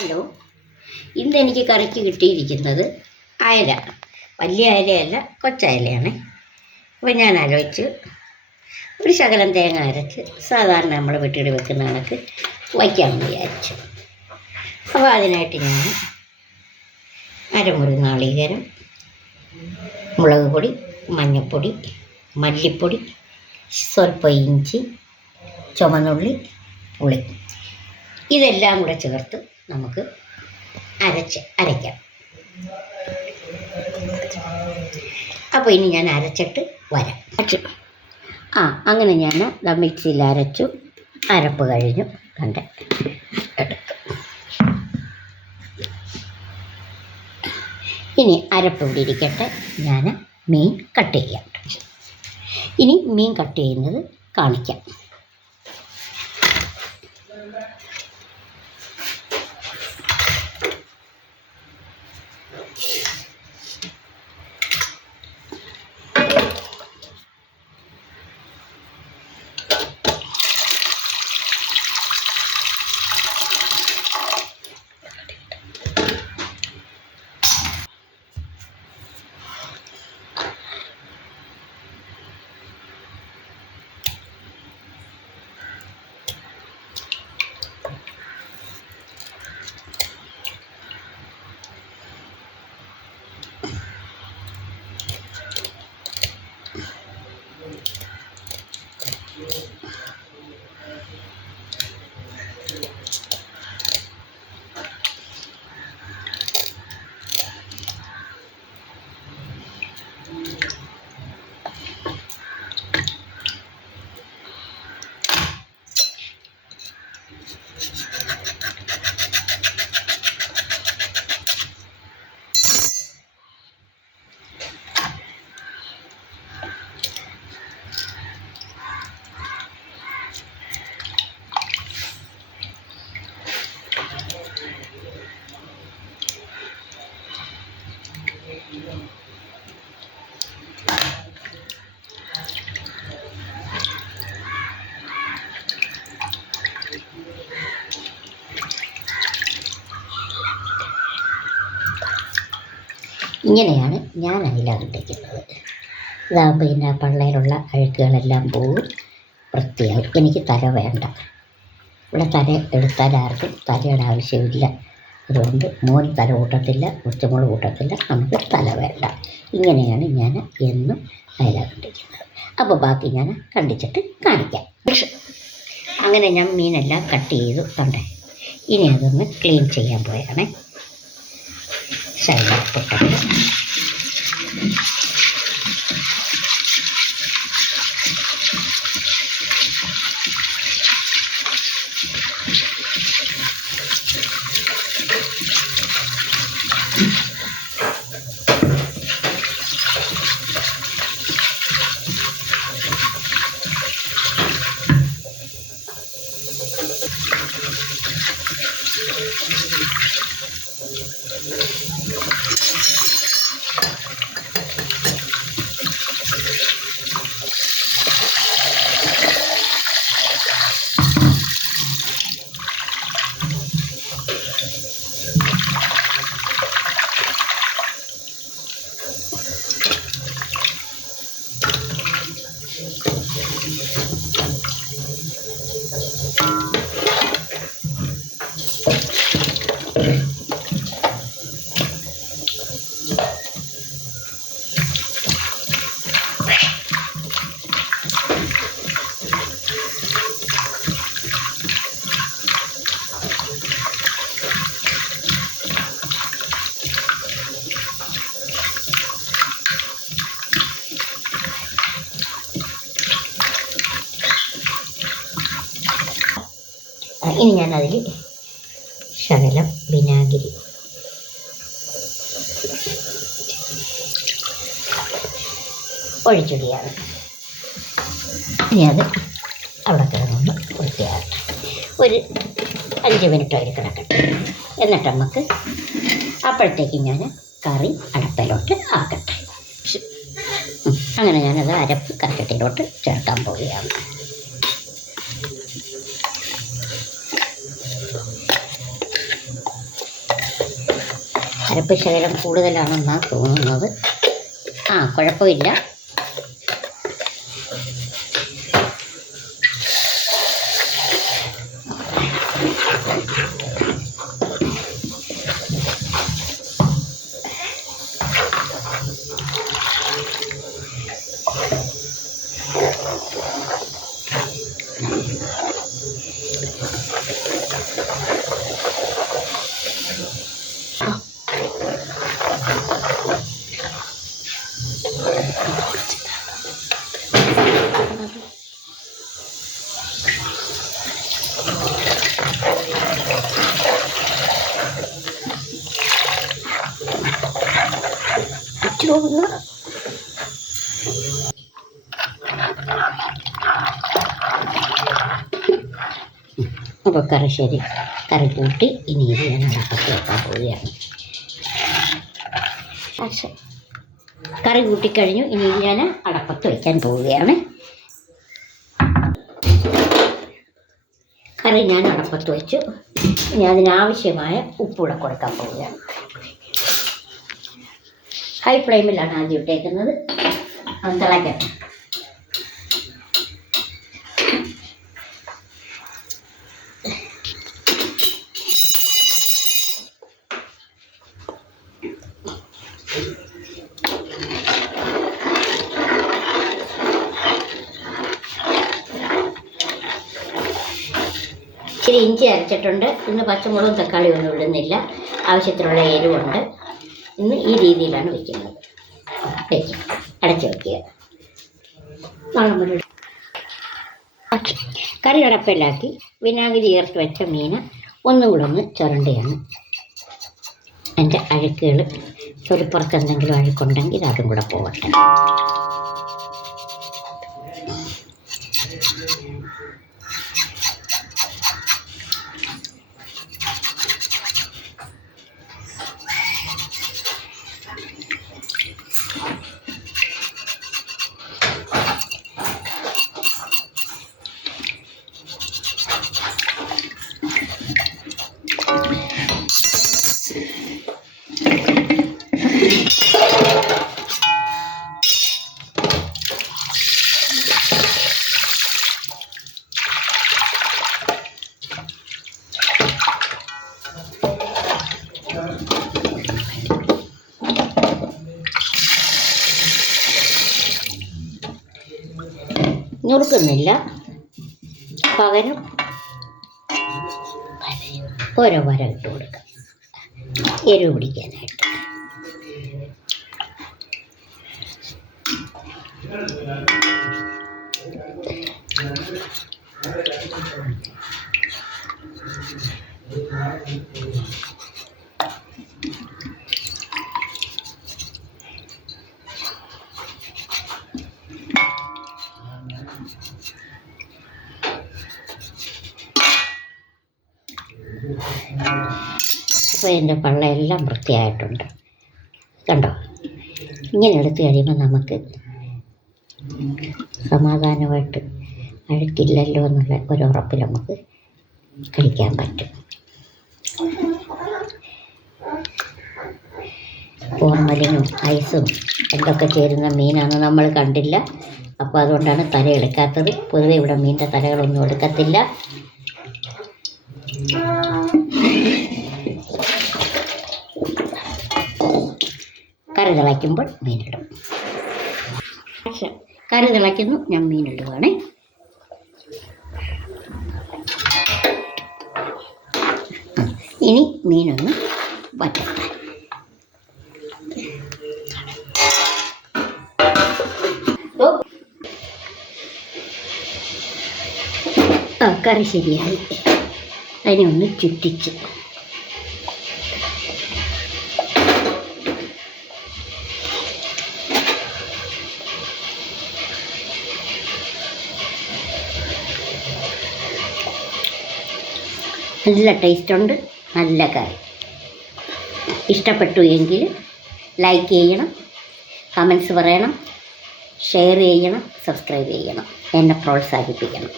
Hello, ഇന്ന് എനിക്ക് കറിക്ക് കിട്ടിയിരിക്കുന്നത് അയല. വലിയ അയലയല്ല, കൊച്ചയലയാണ്. അപ്പോൾ ഞാൻ ആലോചിച്ച് ഒരു ശകലം തേങ്ങ അരച്ച് സാധാരണ നമ്മൾ വീട്ടിൽ വെക്കുന്ന കണക്ക് വയ്ക്കാമെന്ന് വിചാരിച്ചു. അപ്പോൾ അതിനായിട്ട് ഞാൻ അരമുറി നാളികേരം, മുളക് പൊടി, മഞ്ഞൾപ്പൊടി, മല്ലിപ്പൊടി, സ്വല്പം ഇഞ്ചി, ചുമന്നുള്ളി, പുളി, ഇതെല്ലാം കൂടെ ചേർത്ത് നമുക്ക് അരയ്ക്കാം. അപ്പോൾ ഇനി ഞാൻ അരച്ചിട്ട് വരാം. അങ്ങനെ ഞാൻ മിക്സിയിൽ അരച്ചു. അരപ്പ് കഴിഞ്ഞു. കണ്ട് എടുക്കും. ഇനി അരപ്പ് ഇവിടെ ഇരിക്കട്ടെ. ഞാൻ മീൻ കട്ട് ചെയ്യാം. ഇനി മീൻ കട്ട് ചെയ്യുന്നത് കാണിക്കാം. ഇങ്ങനെയാണ് ഞാൻ അയില കണ്ടിരിക്കുന്നത്. ഇതാകുമ്പോൾ ഇതിൻ്റെ പള്ളയിലുള്ള അഴുക്കുകളെല്ലാം പോകും, വൃത്തിയാകും. എനിക്ക് തല വേണ്ട. ഇവിടെ തല എടുത്താൽ ആർക്കും തലയുടെ ആവശ്യമില്ല. അതുകൊണ്ട് മോൻ തല കൂട്ടത്തില്ല, കൊച്ചുമോൾ കൂട്ടത്തില്ല. നമുക്ക് തല വേണ്ട. ഇങ്ങനെയാണ് ഞാൻ എന്നും അയില കണ്ടിരിക്കുന്നത്. അപ്പോൾ ബാക്കി ഞാൻ കണ്ടിച്ചിട്ട് കാണിക്കാം. അങ്ങനെ ഞാൻ മീനെല്ലാം കട്ട് ചെയ്തു. കണ്ടേ, ഇനി അതൊന്ന് ക്ലീൻ ചെയ്യാൻ പോയാണേ. ശരീരപ്പെട്ടത് ഇനി ഞാനതിൽ ശകലം വിനാഗിരി ഒഴിച്ചിടുകയാണ്. ഇനി അത് അവിടെ കിടന്നൊന്ന് വൃത്തിയാകട്ടെ. ഒരു 5 മിനിറ്റ് അതിൽ കിടക്കട്ടെ. എന്നിട്ട് നമുക്ക് അപ്പോഴത്തേക്ക് ഞാൻ കറി അടപ്പയിലോട്ട് ആക്കട്ടെ. അങ്ങനെ ഞാനത് അരപ്പ് കറിക്കട്ടിയിലോട്ട് ചേർക്കാൻ പോവുകയാണ്. അരപ്പ് ശകലം കൂടുതലാണെന്നാണ് തോന്നുന്നത്. കുഴപ്പമില്ല. അപ്പോൾ കറി കൂട്ടി ഇനി ഇത് ഞാൻ അടപ്പത്ത് വെക്കാൻ പോവുകയാണ്. കറി കൂട്ടിക്കഴിഞ്ഞു. ഇനി ഇത് ഞാൻ അടപ്പത്ത് വയ്ക്കാൻ പോവുകയാണ്. കറി ഞാൻ അടപ്പത്ത് വെച്ചു. ഇനി അതിനാവശ്യമായ ഉപ്പൂടെ കൊടുക്കാൻ പോവുകയാണ്. ഹൈ ഫ്ലെയിമിലാണ് ആദ്യം ഇട്ടേക്കുന്നത്. അത് തിളയ്ക്കട്ടെ. ഇച്ചിരി ഇഞ്ചി അരച്ചിട്ടുണ്ട്. ഇന്ന് പച്ചമുളകും തക്കാളിയും ഒന്നും ഇടുന്നില്ല. ആവശ്യത്തിനുള്ള എരിവുണ്ട്. ഇന്ന് ഈ രീതിയിലാണ് വയ്ക്കുന്നത്. അടച്ചു വയ്ക്കുക. കറി അടപ്പിലാക്കി വിനാഗിരി ചേർത്ത് വെച്ച മീൻ ഒന്നുകൂടെ ഒന്ന് ചുരണ്ടിയാണ്. എൻ്റെ അഴുക്കുകൾ തൊലിപ്പുറത്ത് എന്തെങ്കിലും അഴുക്കുണ്ടെങ്കിൽ അതും കൂടെ പോകട്ടെ. നുറുക്കുന്നില്ല, പകരം ഓരോ വര ഇട്ട് കൊടുക്കാം എരിവ് പിടിക്കാനായിട്ട്. അപ്പോൾ എൻ്റെ പള്ളയെല്ലാം വൃത്തിയായിട്ടുണ്ട്. കണ്ടോ? ഇങ്ങനെ എടുത്തു കഴിയുമ്പോൾ നമുക്ക് സമാധാനമായിട്ട് അഴുക്കില്ലല്ലോ എന്നുള്ള ഒരു ഉറപ്പിൽ നമുക്ക് കഴിക്കാൻ പറ്റും. ഫോർമലിനും ഐസും എന്തൊക്കെ ചേരുന്ന മീനാണെന്ന് നമ്മൾ കണ്ടില്ല. അപ്പോൾ അതുകൊണ്ടാണ് തല എടുക്കാത്തത്. പൊതുവെ ഇവിടെ മീനിൻ്റെ തലകളൊന്നും എടുക്കത്തില്ല. കറി തിളയ്ക്കുമ്പോൾ മീനിടും. കറി തിളയ്ക്കുന്നു, ഞാൻ മീനിടുകയാണ്. ഇനി മീനൊന്ന് വറ്റട്ടെ. കറി ശരിയായി. അതിനെ ഒന്ന് ചുറ്റിച്ച് നല്ല ടേസ്റ്റുണ്ട്. നല്ല കറി. ഇഷ്ടപ്പെട്ടു എങ്കിൽ ലൈക്ക് ചെയ്യണം, കമൻസ് പറയണം, ഷെയർ ചെയ്യണം, സബ്സ്ക്രൈബ് ചെയ്യണം. എന്നെ പ്രോത്സാഹിപ്പിക്കണം.